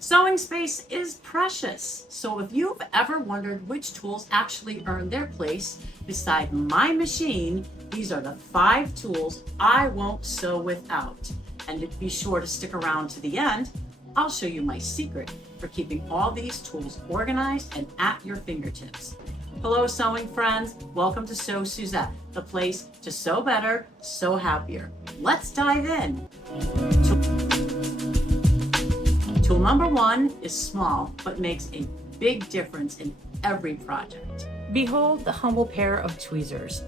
Sewing space is precious, so if you've ever wondered which tools actually earn their place beside my machine, these are the 5 tools I won't sew without. And be sure to stick around to the end. I'll show you my secret for keeping all these tools organized and at your fingertips. Hello, sewing friends. Welcome to Sew Suzette, the place to sew better, sew happier. Let's dive in. Tool number 1 is small, but makes a big difference in every project. Behold the humble pair of tweezers.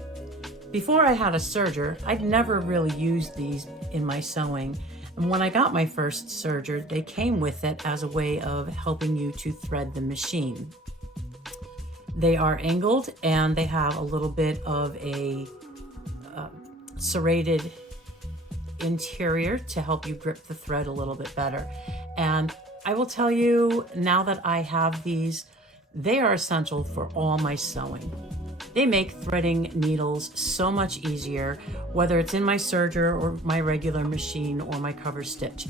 Before I had a serger, I'd never really used these in my sewing. And when I got my first serger, they came with it as a way of helping you to thread the machine. They are angled and they have a little bit of a serrated interior to help you grip the thread a little bit better. And I will tell you, now that I have these, they are essential for all my sewing. They make threading needles so much easier, whether it's in my serger or my regular machine or my cover stitch.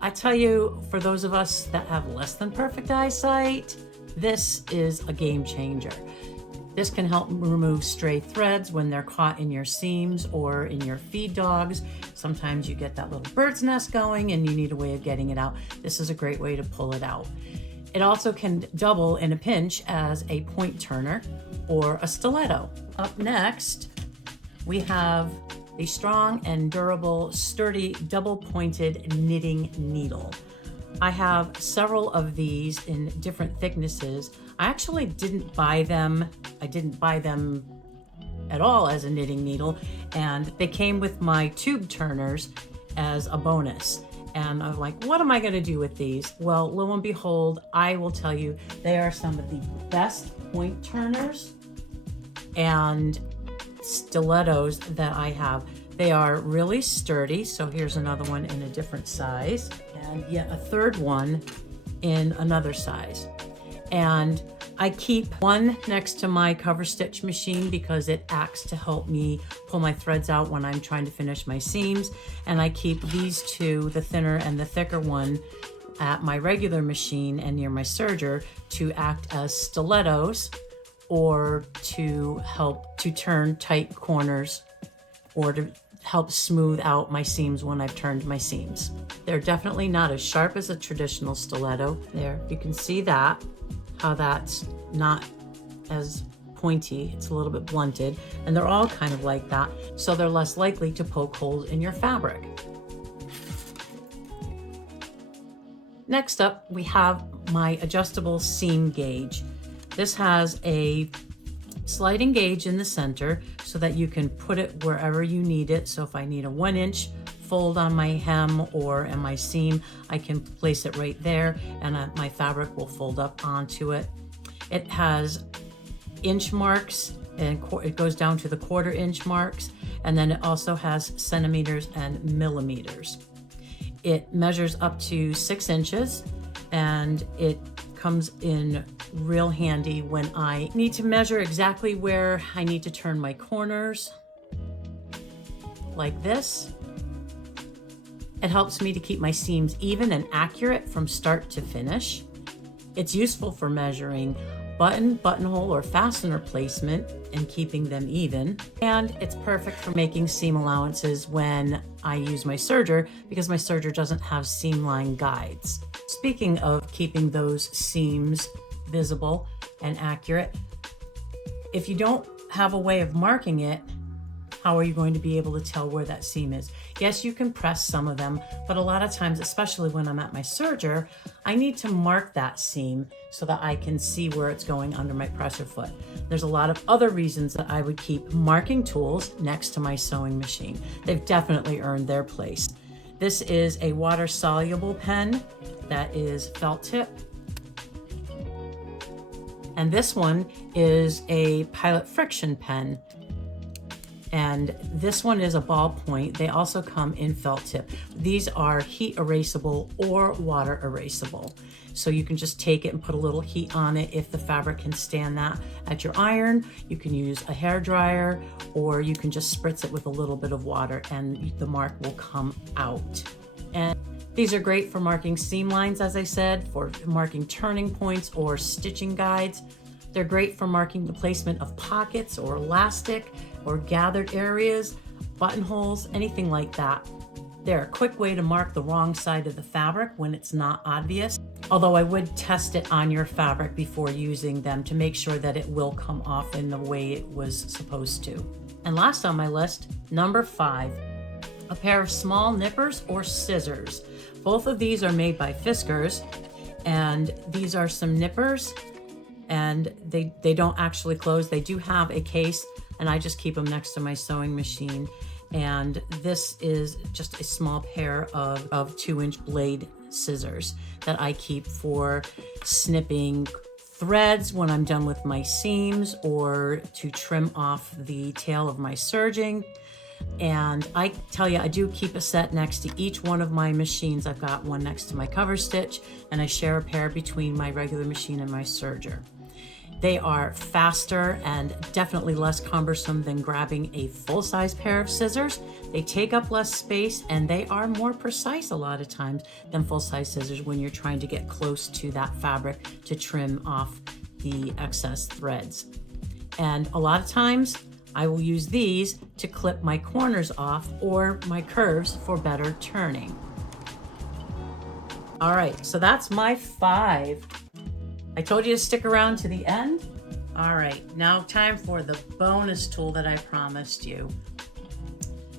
I tell you, for those of us that have less than perfect eyesight, this is a game changer. This can help remove stray threads when they're caught in your seams or in your feed dogs. Sometimes you get that little bird's nest going and you need a way of getting it out. This is a great way to pull it out. It also can double in a pinch as a point turner or a stiletto. Up next, we have the strong and durable, sturdy, double-pointed knitting needle. I have several of these in different thicknesses. I actually didn't buy them. I didn't buy them at all as a knitting needle, and they came with my tube turners as a bonus. And I'm like, what am I going to do with these? Well, lo and behold, I will tell you, they are some of the best point turners and stilettos that I have. They are really sturdy. So here's another one in a different size, and yet a third one in another size. And I keep one next to my cover stitch machine because it acts to help me pull my threads out when I'm trying to finish my seams. And I keep these two, the thinner and the thicker one, at my regular machine and near my serger to act as stilettos or to help to turn tight corners or to help smooth out my seams when I've turned my seams. They're definitely not as sharp as a traditional stiletto. There, you can see that, how that's not as pointy. It's a little bit blunted, and they're all kind of like that, so they're less likely to poke holes in your fabric. Next up, we have my adjustable seam gauge. This has a sliding gauge in the center so that you can put it wherever you need it. So if I need a 1-inch fold on my hem or in my seam, I can place it right there and my fabric will fold up onto it. It has inch marks and it goes down to the 1/4 inch marks, and then it also has centimeters and millimeters. It measures up to 6 inches and it comes in real handy when I need to measure exactly where I need to turn my corners, like this. It helps me to keep my seams even and accurate from start to finish. It's useful for measuring buttonhole, or fastener placement and keeping them even. And it's perfect for making seam allowances when I use my serger because my serger doesn't have seam line guides. Speaking of keeping those seams visible and accurate, if you don't have a way of marking it, how are you going to be able to tell where that seam is? Yes, you can press some of them, but a lot of times, especially when I'm at my serger, I need to mark that seam so that I can see where it's going under my presser foot. There's a lot of other reasons that I would keep marking tools next to my sewing machine. They've definitely earned their place. This is a water-soluble pen that is felt tip. And this one is a Pilot friction pen. And this one is a ballpoint. They also come in felt tip. These are heat erasable or water erasable. So you can just take it and put a little heat on it if the fabric can stand that at your iron. You can use a hair dryer, or you can just spritz it with a little bit of water and the mark will come out. And These are great for marking seam lines, as I said, for marking turning points or stitching guides. They're great for marking the placement of pockets or elastic or gathered areas, buttonholes, anything like that. They're a quick way to mark the wrong side of the fabric when it's not obvious, although I would test it on your fabric before using them to make sure that it will come off in the way it was supposed to. And last on my list, number 5, a pair of small nippers or scissors. Both of these are made by Fiskars, and these are some nippers, and they don't actually close. They do have a case, and I just keep them next to my sewing machine. And this is just a small pair of 2-inch blade scissors that I keep for snipping threads when I'm done with my seams, or to trim off the tail of my serging. And I tell you, I do keep a set next to each one of my machines. I've got one next to my cover stitch, and I share a pair between my regular machine and my serger. They are faster and definitely less cumbersome than grabbing a full-size pair of scissors. They take up less space, and they are more precise a lot of times than full-size scissors when you're trying to get close to that fabric to trim off the excess threads. And a lot of times I will use these to clip my corners off or my curves for better turning. All right, so that's my 5. I told you to stick around to the end. All right, now time for the bonus tool that I promised you.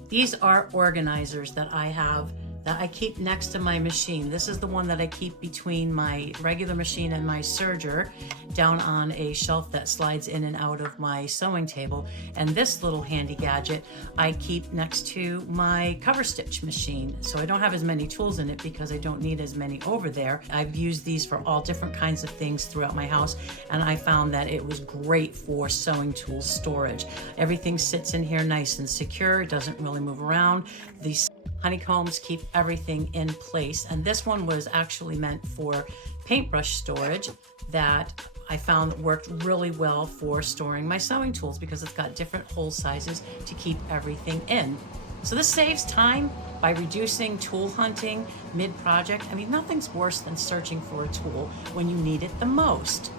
These are organizers that I have that I keep next to my machine. This is the one that I keep between my regular machine and my serger, down on a shelf that slides in and out of my sewing table. And this little handy gadget I keep next to my cover stitch machine. So I don't have as many tools in it because I don't need as many over there. I've used these for all different kinds of things throughout my house, and I found that it was great for sewing tool storage. Everything sits in here nice and secure. It doesn't really move around. These honeycombs keep everything in place, and this one was actually meant for paintbrush storage that I found worked really well for storing my sewing tools because it's got different hole sizes to keep everything in. So this saves time by reducing tool hunting mid-project. I mean, nothing's worse than searching for a tool when you need it the most.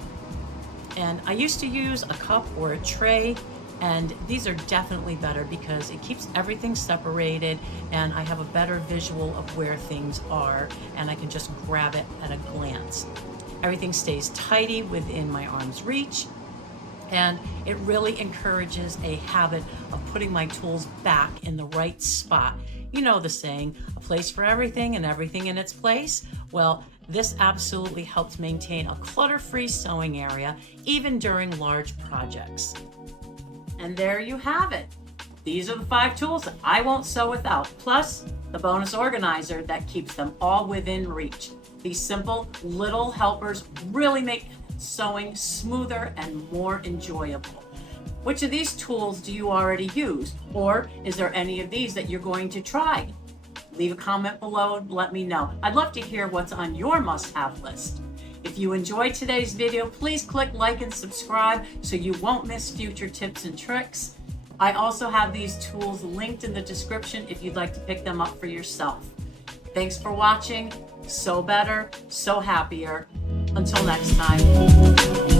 And I used to use a cup or a tray, and these are definitely better because it keeps everything separated, and I have a better visual of where things are, and I can just grab it at a glance. Everything stays tidy within my arm's reach, and it really encourages a habit of putting my tools back in the right spot. You know the saying, a place for everything and everything in its place? Well, this absolutely helps maintain a clutter-free sewing area, even during large projects. And there you have it. These are the 5 tools that I won't sew without, plus the bonus organizer that keeps them all within reach. These simple little helpers really make sewing smoother and more enjoyable. Which of these tools do you already use? Or is there any of these that you're going to try? Leave a comment below and let me know. I'd love to hear what's on your must-have list. If you enjoyed today's video, please click like and subscribe so you won't miss future tips and tricks. I also have these tools linked in the description if you'd like to pick them up for yourself. Thanks for watching. Sew better, sew happier. Until next time.